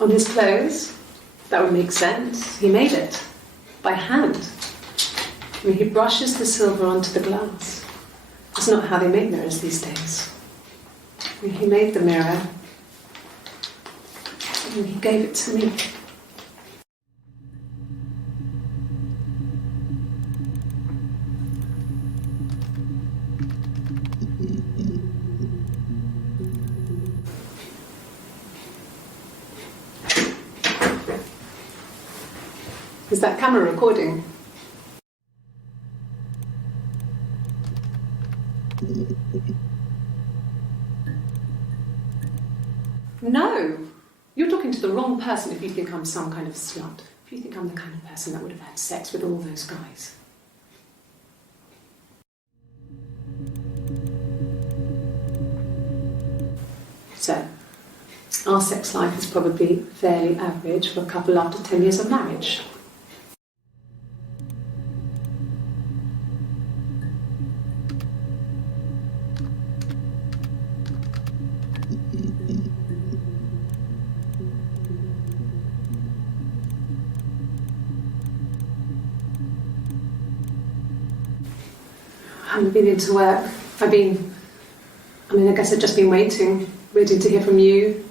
on his clothes. That would make sense. He made it by hand. I mean, he brushes the silver onto the glass. That's not how they make mirrors these days. I mean, he made the mirror and he gave it to me. Is that camera recording? No! You're talking to the wrong person if you think I'm some kind of slut. If you think I'm the kind of person that would have had sex with all those guys. So, our sex life is probably fairly average for a couple after 10 years of marriage. I haven't been into work. I guess I've just been waiting to hear from you,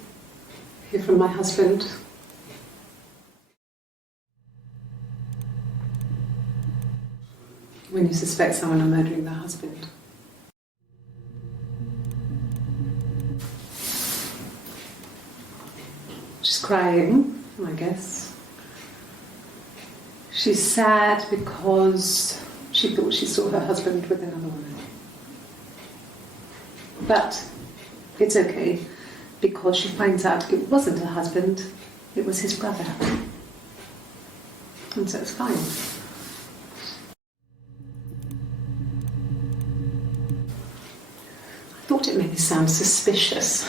hear from my husband. When you suspect someone of murdering their husband. She's crying, I guess. She's sad because she thought she saw her husband with another woman. But it's okay, because she finds out it wasn't her husband, it was his brother. And so it's fine. I thought it made me sound suspicious.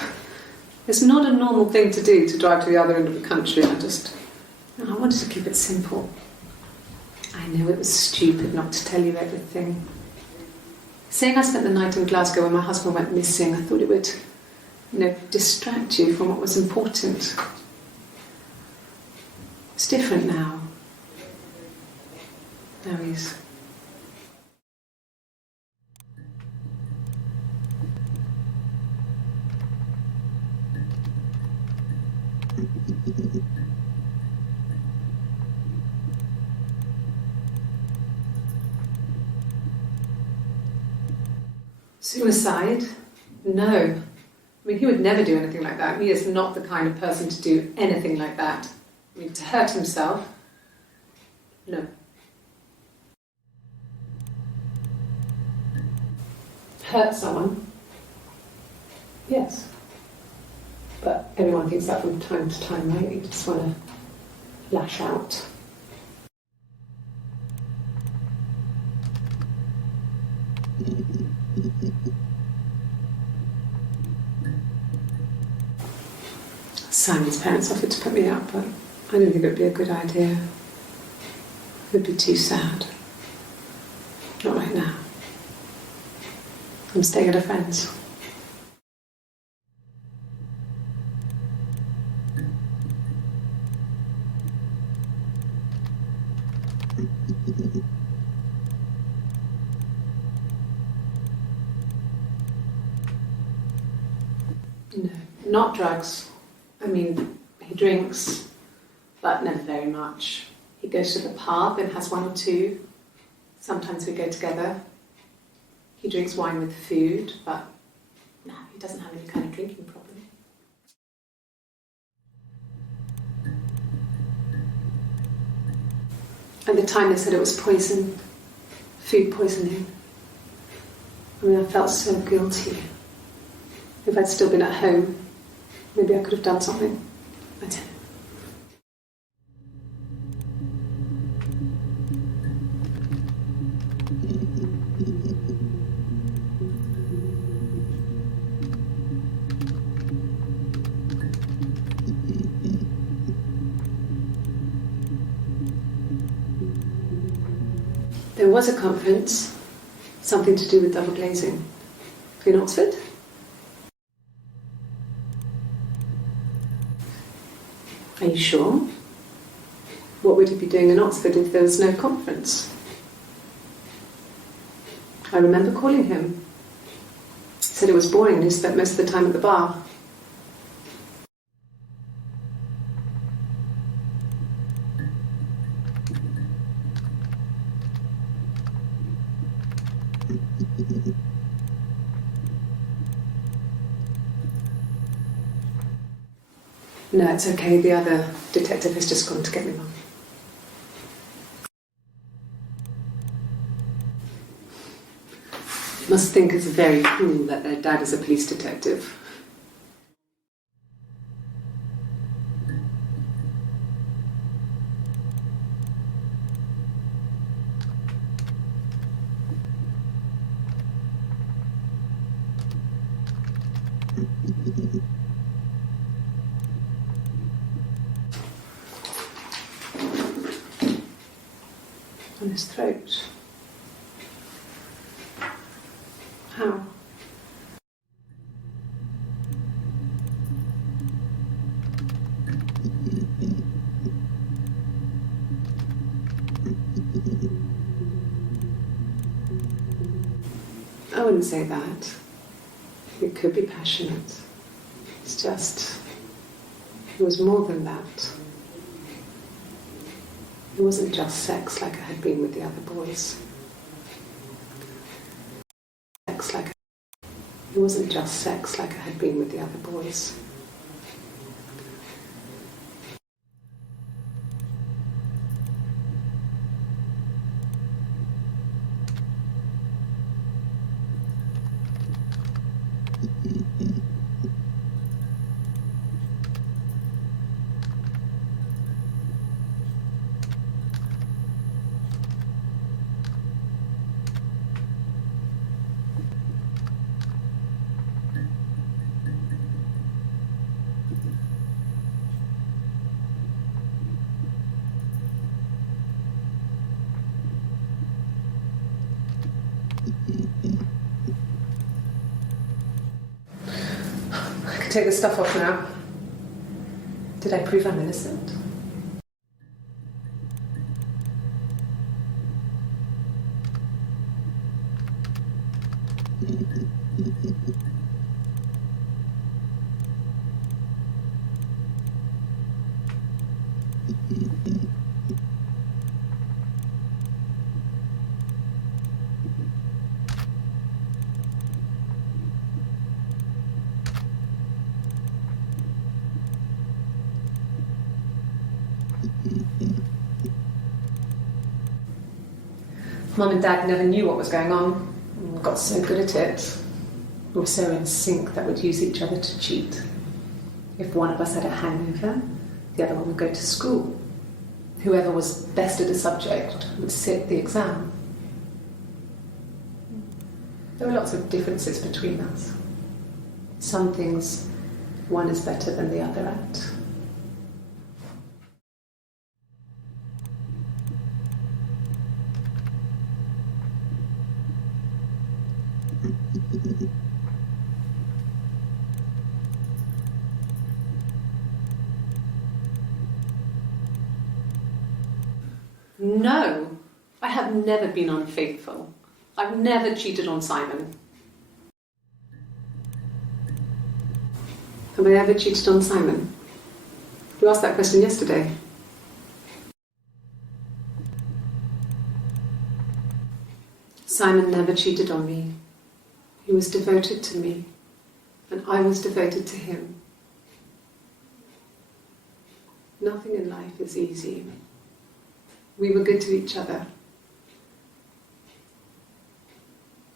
It's not a normal thing to do, to drive to the other end of the country. I wanted to keep it simple. I know it was stupid not to tell you everything. Saying I spent the night in Glasgow when my husband went missing, I thought it would, distract you from what was important. It's different now. Now he's... Suicide? No. He would never do anything like that. He is not the kind of person to do anything like that. To hurt himself? No. Hurt someone? Yes. But everyone thinks that from time to time, right? You just want to lash out. Simon's parents offered to put me up, but I didn't think it would be a good idea. It would be too sad. Not right now. I'm staying at a friend's. No, not drugs. He drinks, but never very much. He goes to the pub and has one or two. Sometimes we go together. He drinks wine with food, but no, he doesn't have any kind of drinking problem. At the time they said it was poison, food poisoning. I felt so guilty. If I'd still been at home, maybe I could have done something. I didn't. There was a conference, something to do with double glazing, in Oxford. Are you sure? What would he be doing in Oxford if there was no conference? I remember calling him. He said it was boring and he spent most of the time at the bar. No, it's okay. The other detective has just gone to get me one. Must think it's very cool that their dad is a police detective. On his throat. How? I wouldn't say that. It could be passionate. It's just, it was more than that. It wasn't just sex like I had been with the other boys. It wasn't just sex like I had been with the other boys. Take the stuff off now. Did I prove I'm innocent? Mum and Dad never knew what was going on. We got so good at it. We were so in sync that we'd use each other to cheat. If one of us had a hangover, the other one would go to school. Whoever was best at a subject would sit the exam. There were lots of differences between us. Some things one is better than the other at. No, I have never been unfaithful. I've never cheated on Simon. Have I ever cheated on Simon? You asked that question yesterday. Simon never cheated on me. He was devoted to me, and I was devoted to him. Nothing in life is easy. We were good to each other.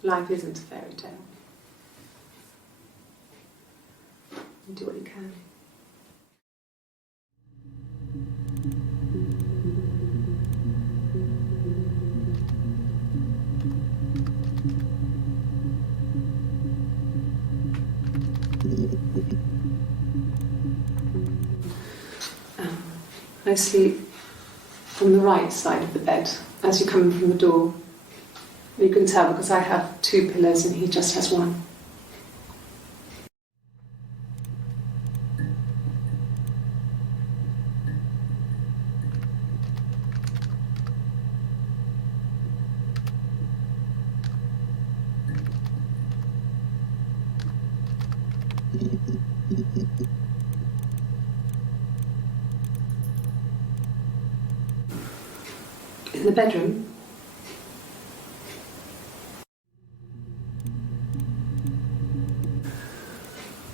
Life isn't a fairy tale. You do what you can. I sleep on the right side of the bed as you come in from the door. You can tell because I have 2 pillows and he just has 1. In the bedroom.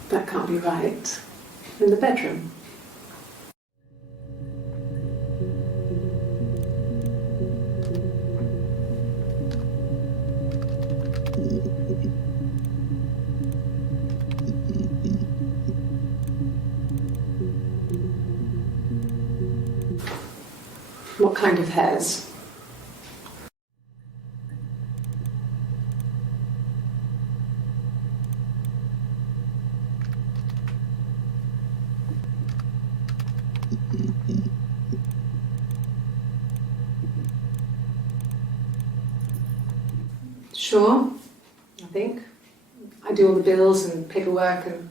That can't be right. In the bedroom. What kind of hairs? Sure, I think. I do all the bills and paperwork and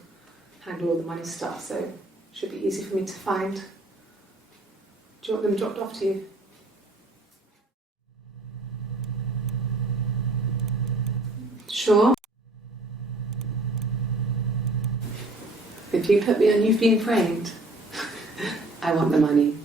handle all the money stuff, so it should be easy for me to find. Do you want them dropped off to you? Sure. If you put me on You've Been Framed, I want the money.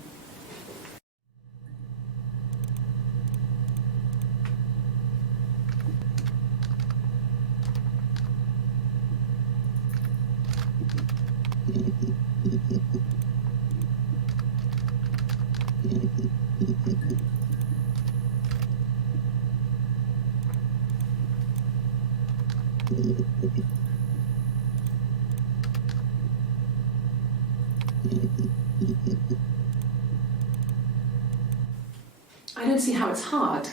I don't see how it's hard.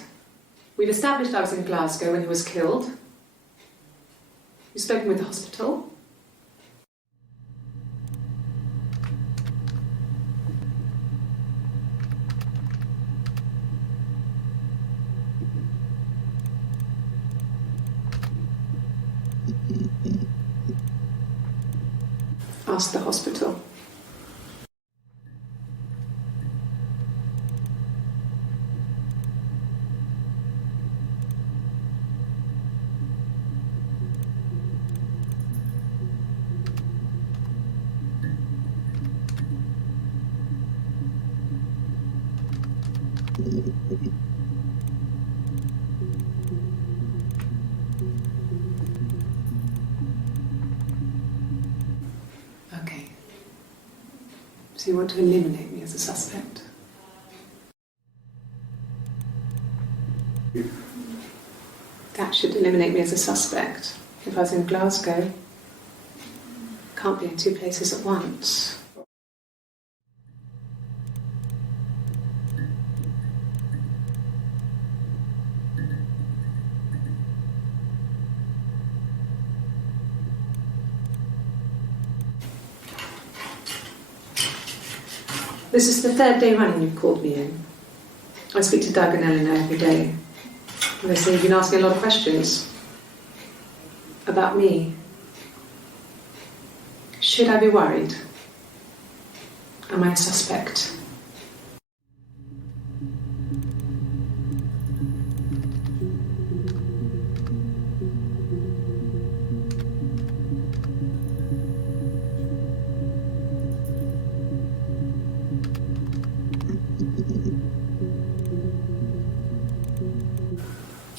We've established I was in Glasgow when he was killed. You've spoken with the hospital. Ask the hospital. Okay. So you want to eliminate me as a suspect? That should eliminate me as a suspect. If I was in Glasgow, can't be in two places at once. This is the third day running you've called me in. I speak to Doug and Eleanor every day. And they say you've been asking a lot of questions about me. Should I be worried? Am I a suspect?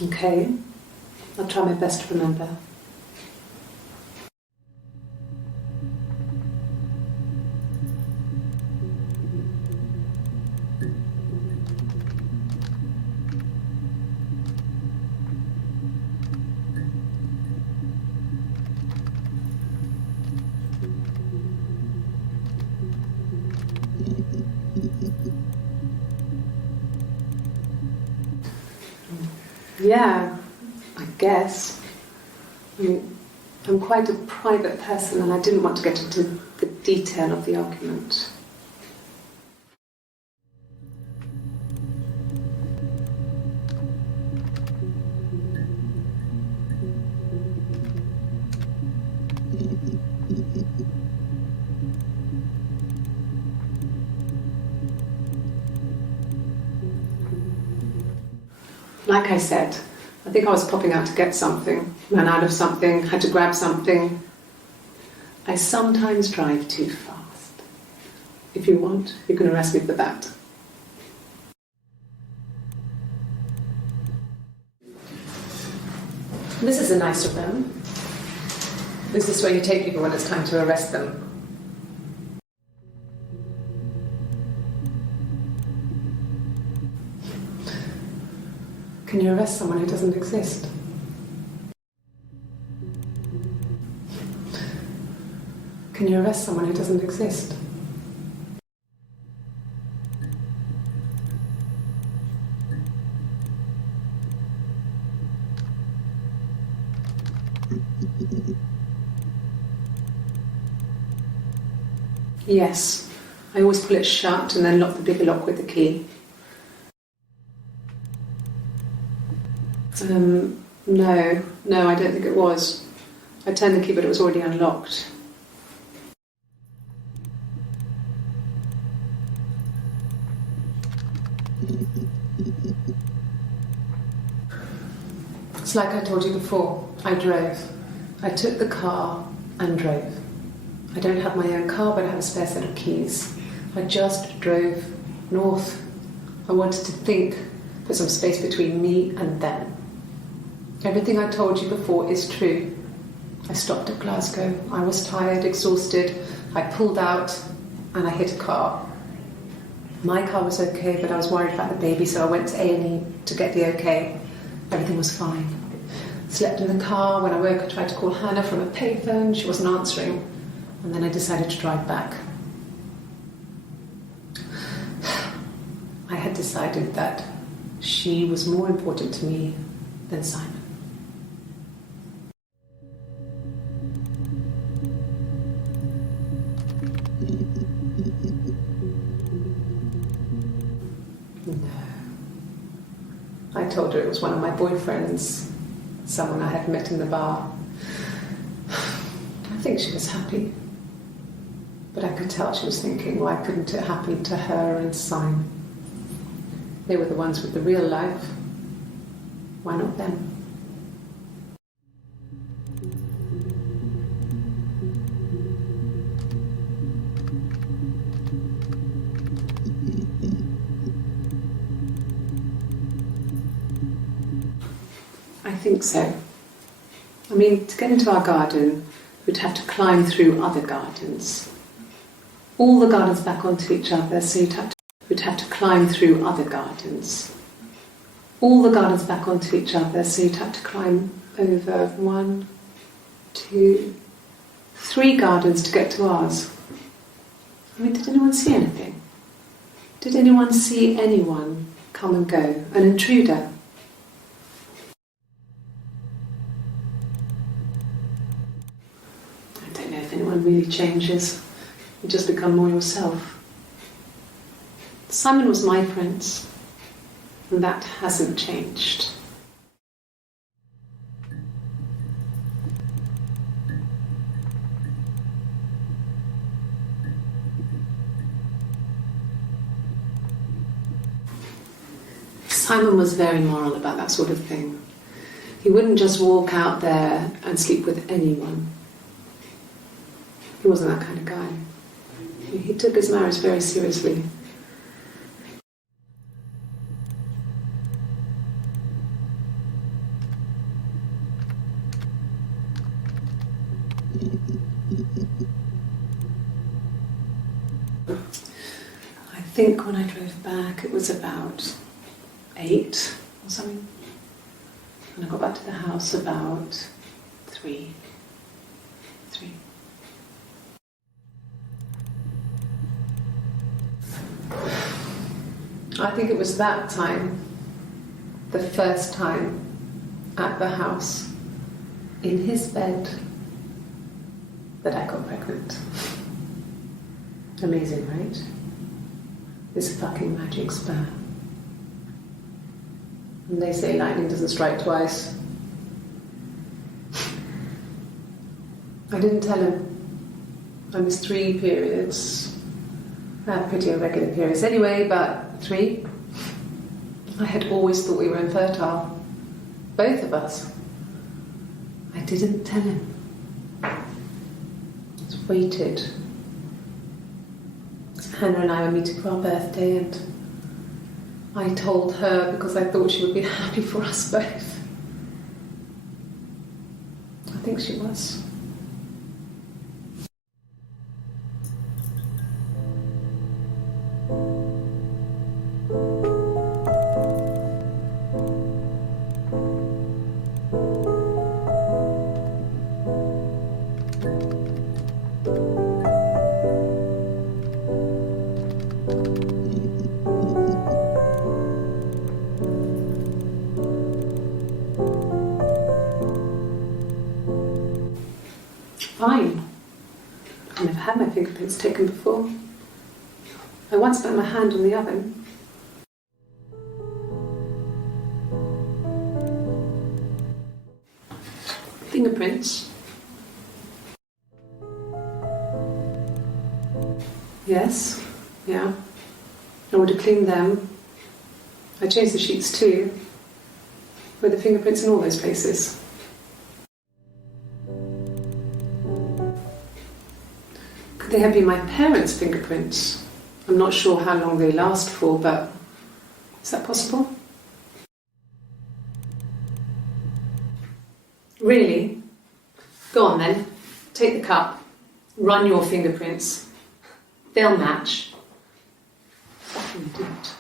Okay, I'll try my best to remember. Yeah, I guess. I mean, I'm quite a private person and I didn't want to get into the detail of the argument. Like I said, I think I was popping out to get something, ran out of something, had to grab something. I sometimes drive too fast. If you want, you can arrest me for that. This is a nice of them. Is this where you take people when it's time to arrest them? Can you arrest someone who doesn't exist? Can you arrest someone who doesn't exist? Yes, I always pull it shut and then lock the bigger lock with the key. No, I don't think it was. I turned the key, but it was already unlocked. It's like I told you before, I drove. I took the car and drove. I don't have my own car, but I have a spare set of keys. I just drove north. I wanted to think, put some space between me and them. Everything I told you before is true. I stopped at Glasgow. I was tired, exhausted. I pulled out and I hit a car. My car was okay, but I was worried about the baby, so I went to A&E to get the okay. Everything was fine. Slept in the car. When I woke, I tried to call Hannah from a payphone. She wasn't answering. And then I decided to drive back. I had decided that she was more important to me than Simon. I told her it was one of my boyfriends, someone I had met in the bar. I think she was happy. But I could tell she was thinking, why couldn't it happen to her and Simon? They were the ones with the real life. Why not them? I think so. I mean, to get into our garden, we'd have to climb through other gardens. All the gardens back onto each other, so we'd have to climb through other gardens. All the gardens back onto each other, so you'd have to climb over 1, 2, 3 gardens to get to ours. I mean, did anyone see anything? Did anyone see anyone come and go? An intruder? I don't know if anyone really changes. You just become more yourself. Simon was my prince, and that hasn't changed. Simon was very moral about that sort of thing. He wouldn't just walk out there and sleep with anyone. He wasn't that kind of guy. He took his marriage very seriously. I think when I drove back it was about 8 or something. And I got back to the house about 3. I think it was that time, the first time at the house, in his bed, that I got pregnant. Amazing, right? This fucking magic sperm. And they say lightning doesn't strike twice. I didn't tell him. I missed 3 periods. I had pretty irregular periods anyway, but 3. I had always thought we were infertile. Both of us. I didn't tell him. It's waited. Hannah and I were meeting for our birthday, and I told her because I thought she would be happy for us both. I think she was. Fine. I've never had my fingerprints taken before. I once put my hand on the oven. Fingerprints. Yes, yeah. I would have cleaned them. I changed the sheets too. Were the fingerprints in all those places? They have been my parents' fingerprints. I'm not sure how long they last for, but is that possible? Really? Go on then. Take the cup. Run your fingerprints. They'll match. Fucking do it.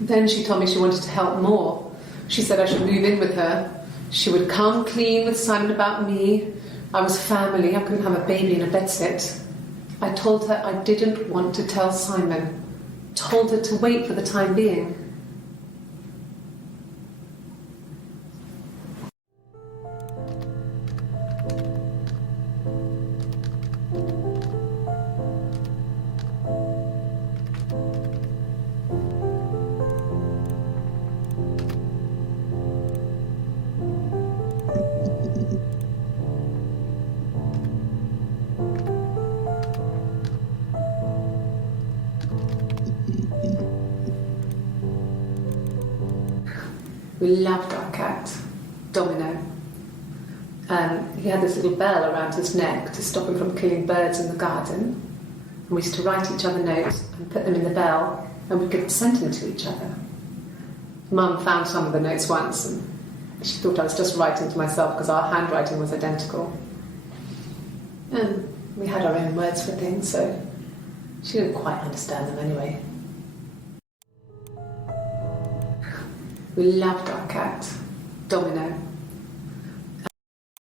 Then she told me she wanted to help more. She said I should move in with her. She would come clean with Simon about me. I was family. I couldn't have a baby in a bedsit. I told her I didn't want to tell Simon. Told her to wait for the time being. We loved our cat, Domino. He had this little bell around his neck to stop him from killing birds in the garden. And we used to write each other notes and put them in the bell, and we could send them to each other. Mum found some of the notes once, and she thought I was just writing to myself because our handwriting was identical. And we had our own words for things, so she didn't quite understand them anyway. We loved our cat, Domino.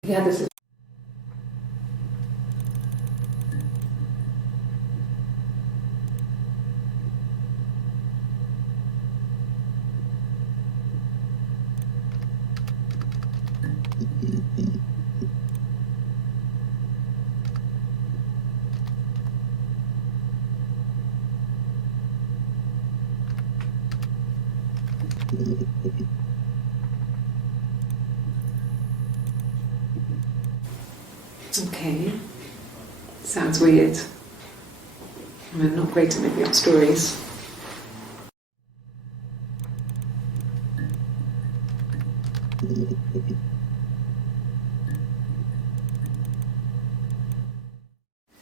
He had this. Okay, sounds weird. I'm not great at making up stories.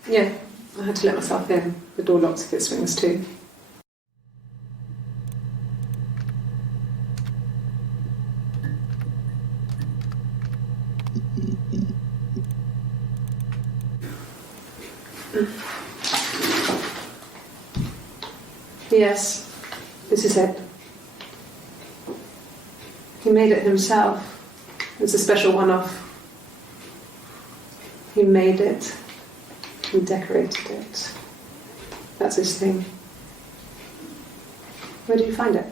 Yeah, I had to let myself in. The door locks if it swings too. Yes, this is it. He made it himself. It's a special one-off. He made it. He decorated it. That's his thing. Where did you find it?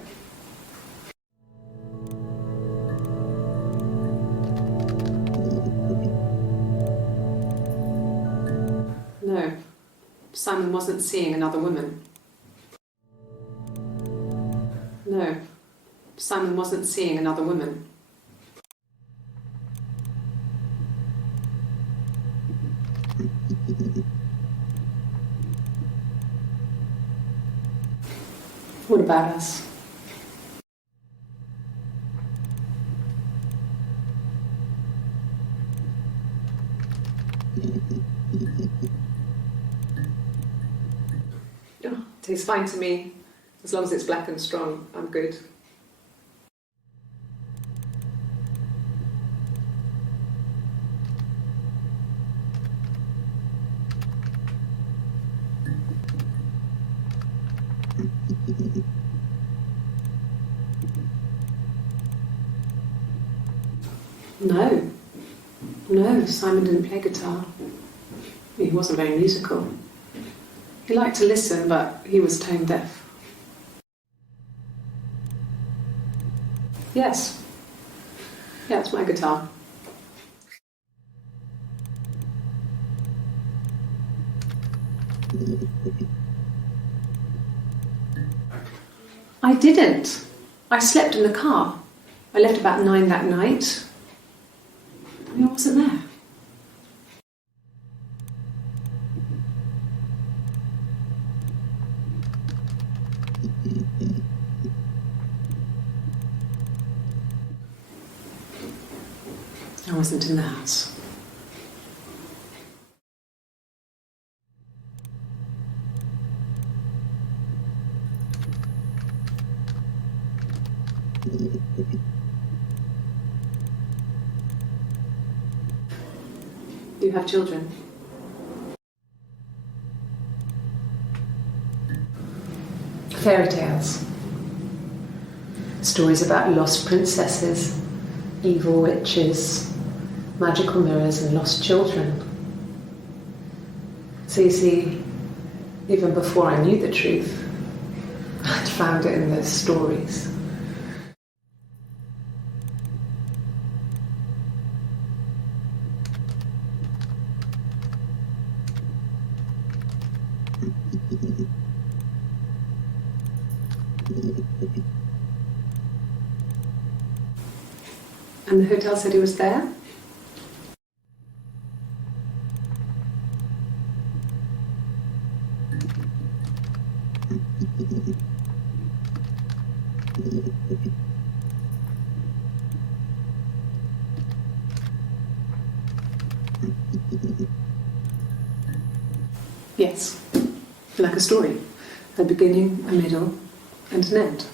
No, Simon wasn't seeing another woman. No, Simon wasn't seeing another woman. What about us? Oh, tastes fine to me. As long as it's black and strong, I'm good. No, Simon didn't play guitar. He wasn't very musical. He liked to listen, but he was tone deaf. Yes. Yeah, it's my guitar. I didn't. I slept in the car. I left about 9 that night. I wasn't there. I wasn't in the house. Do you have children? Fairy tales. Stories about lost princesses, evil witches, magical mirrors and lost children. So you see, even before I knew the truth, I'd found it in those stories. And the hotel said he was there? Yes, like a story. A beginning, a middle, and an end.